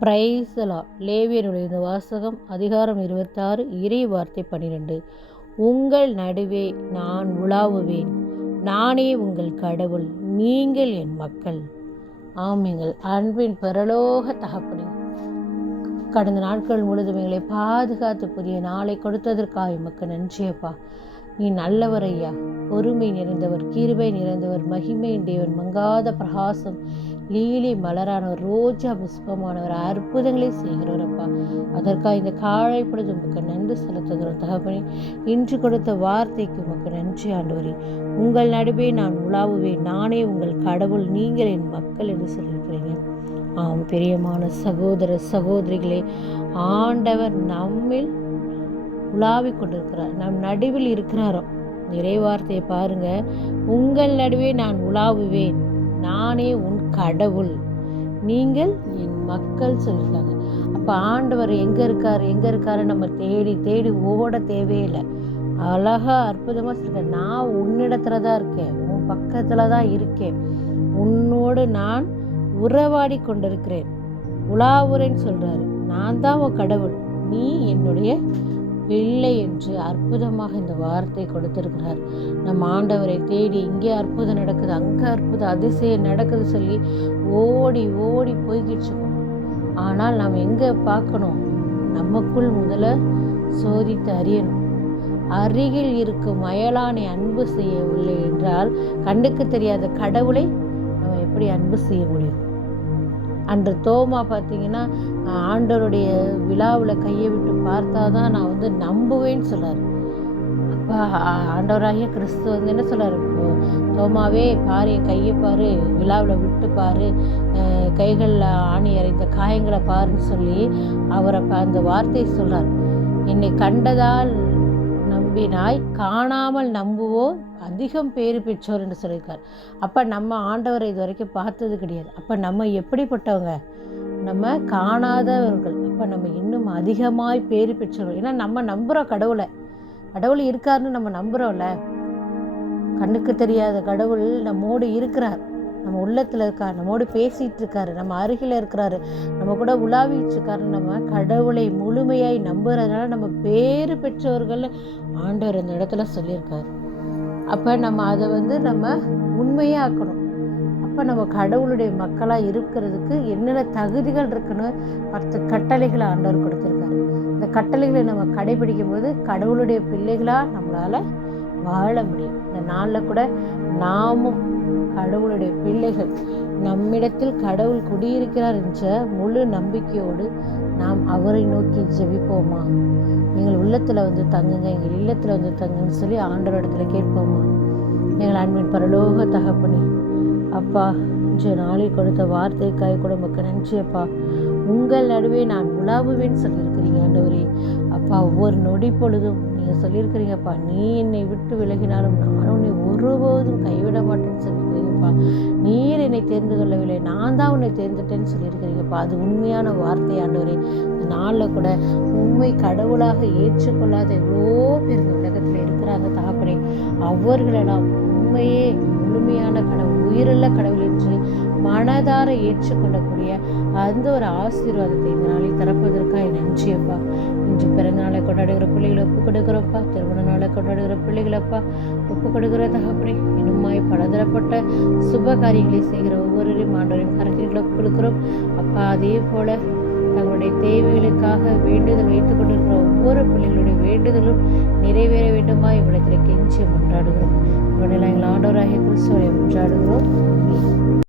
பிரைசலா லேவியருடைய இந்த வாசகம் அதிகாரம் இருபத்தாறு இறை வார்த்தை பன்னிரெண்டு உங்கள் நடுவே நான் உலாவுவேன். நானே உங்கள் கடவுள். நீங்கள் என் மக்கள். ஆமிங்கள் அன்பின் பரலோக தகப்பனே. கடந்த நாட்கள் முழுதும் எங்களை பாதுகாத்து புதிய நாளை கொடுத்ததற்காக எமக்கு நன்றியப்பா. நீ நல்லவர் ஐயா பொறுமை நிறைந்தவர் கீருபை நிறைந்தவர் மகிமையின் தேவன் மங்காத பிரகாசம் லீலி மலரானவர் ரோஜா புஷ்பமானவர் அற்புதங்களை செய்கிறவர் அப்பா. அதற்காக இந்த காழை பொழுது உமக்கு நன்றி செலுத்துகிறோம். தகவலை இன்று கொடுத்த வார்த்தைக்கு உமக்கு நன்றி ஆண்டவரே. உங்கள் நடுவே நான் உலாவுவேன். நானே உங்கள் கடவுள் நீங்கள் என் மக்கள் என்று சொல்லியிருக்கிறீங்க. ஆம் பிரியமான சகோதர சகோதரிகளே ஆண்டவர் நம்மில் உலாவிக் கொண்டிருக்கிறார். நம் நடுவில் இருக்கிறாரோ? நிறைவார்த்தையை பாருங்க. உங்கள் நடுவே நான் உலாவுவேன். நானே உன் கடவுள். நீங்கள் என் மக்கள் சொல்லியிருக்காங்க. அப்போ ஆண்டவர் எங்கே இருக்கார்? எங்கே இருக்காரு? நம்ம தேடி தேடி ஓட தேவையில்லை. அழகா அற்புதமாக சொல்லிருக்க நான் உன்னிடத்துல தான் இருக்கேன். உன் பக்கத்தில் தான் இருக்கேன். உன்னோடு நான் உறவாடி கொண்டிருக்கிறேன். உலாவுறேன்னு சொல்கிறாரு நான் தான் உன் கடவுள். நீ என்னுடைய இல்லை என்று அற்புதமாக இந்த வார்த்தை கொடுத்திருக்கிறார். நம் ஆண்டவரை தேடி இங்கே அற்புதம் நடக்குது அங்கே அற்புதம் அதிசயம் நடக்குது சொல்லி ஓடி ஓடி போய்கிட்டு இருக்கோம். ஆனால் நாம் எங்கே பார்க்கணும்? நமக்குள் முதல்ல சோதித்து அறியணும். அருகில் இருக்கும் அயலானை அன்பு செய்யவில்லை என்றால் கண்ணுக்கு தெரியாத கடவுளை நம்ம எப்படி அன்பு செய்ய முடியும்? அன்று தோமா பார்த்தீங்கன்னா ஆண்டவருடைய விழாவில் கையை விட்டு பார்த்தா தான் நான் வந்து நம்புவேன்னு சொன்னார். அப்போ ஆண்டவராகிய கிறிஸ்து வந்து என்ன சொல்கிறார் தோமாவே பாரு என் கையை பாரு விழாவில் விட்டு பாரு கைகளில் ஆணி அறைந்த காயங்களை பாருன்னு சொல்லி அவரை அந்த வார்த்தையை சொல்கிறார் என்னை கண்டதால் நம்பினாய் காணாமல் நம்புவோர் அதிகம் பேறு பெற்றோர் என்று சொல்லியிருக்கார். அப்போ நம்ம ஆண்டவரை இது வரைக்கும் பார்த்தது கிடையாது. அப்போ நம்ம எப்படிப்பட்டவங்க? நம்ம காணாதவர்கள். அப்போ நம்ம இன்னும் அதிகமாய் பேறு பெற்றவர்கள் ஏன்னா நம்ம நம்புகிறோம் கடவுளை. கடவுள் இருக்காருன்னு நம்ம நம்புகிறோம்ல கண்ணுக்கு தெரியாத கடவுள் நம்மோடு இருக்கிறார். நம்ம உள்ளத்தில் இருக்கார் நம்மோடு பேசிகிட்டு இருக்காரு நம்ம அருகில் இருக்கிறாரு நம்ம கூட உலாவிட்டு இருக்காரு நம்ம கடவுளை முழுமையாய் நம்புறதுனால நம்ம பேறு பெற்றவர்கள் ஆண்டவர் அந்த இடத்துல சொல்லியிருக்காரு. அப்போ நம்ம அதை வந்து நம்ம உண்மையாக்கணும். அப்போ நம்ம கடவுளுடைய மக்களாக இருக்கிறதுக்கு என்னென்ன தகுதிகள் இருக்குன்னு பத்து கட்டளைகளை ஆண்டவர் கொடுத்துருக்காரு. இந்த கட்டளைகளை நம்ம கடைபிடிக்கும் போது கடவுளுடைய பிள்ளைகளாக நம்மளால் வாழ முடியும். இந்த நாளில் கூட நாமும் கடவுளுடைய பிள்ளைகள் நம்மிடத்தில் கடவுள் குடியிருக்கிறார் என்ற முழு நம்பிக்கையோடு நாம் அவரை நோக்கி ஜெபிப்போமா? எங்கள் உள்ளத்தில் வந்து தங்குங்க எங்கள் இல்லத்தில் வந்து தங்குன்னு சொல்லி ஆண்டவர் இடத்துல கேட்போமா? எங்கள் அன்பின் பரலோக தகப்பனே அப்பா இன்று நாளில் கொடுத்த வார்த்தைக்காய் கூட மக்கள் நன்றியப்பா உங்கள் நடுவே நான் உலாவுவேன்னு சொல்லியிருக்கிறீங்க ஆண்டவரே. அப்பா ஒவ்வொரு நொடி பொழுதும் நீங்கள் சொல்லியிருக்கிறீங்கப்பா. நீ என்னை விட்டு விலகினாலும் நான் உன்னை ஒருபோதும் கைவிட மாட்டேன்னு சொல்லி நீர் என்னை தேர்ந்து கொள்ளவில்லை நான் தான் உன்னை தேர்ந்துட்டேன்னு சொல்லியிருக்கிறீங்கப்பா அது உண்மையான வார்த்தை ஆண்டவரே. இந்த நாளில் கூட உண்மை கடவுளாக ஏற்றுக்கொள்ளாத எவ்வளோ பேர் இந்த உலகத்தில் இருக்கிறாங்க தகப்பனே. அவர்களெல்லாம் உண்மையே முழுமையான கடவுள் உயிருள்ள கடவுள் என்று மனதார ஏற்றுக்கொள்ளக்கூடிய அந்த ஒரு ஆசீர்வாதத்தை இந்த நாளில் திறப்பதற்காக நன்றியப்பா இன்று கொண்டாடுகிற பிள்ளைகளை ஒப்பு கொடுக்குறப்பா திருமண நாளை கொண்டாடுகிற பிள்ளைகளப்பா ஒப்பு கொடுக்கிற தகப்பனே இன்னுமாய் பலதரப்பட்ட சுப காரியங்களை செய்கிற ஒவ்வொருவரையும் ஆண்டவரையும் கருத்துக்களை ஒப்பு கொடுக்குறோம். அப்பா அதே போல தங்களுடைய தேவைகளுக்காக வேண்டுதல் வைத்துக் கொண்டிருக்கிற ஒவ்வொரு பிள்ளைகளுடைய வேண்டுதலும் நிறைவேற வேண்டுமா இவ்விடத்தில் கெஞ்சி கொண்டாடுகிறோம் இவனெல்லாம் எங்கள் ஆண்டவராகிய கிறிஸ்துவை கொண்டாடுகிறோம்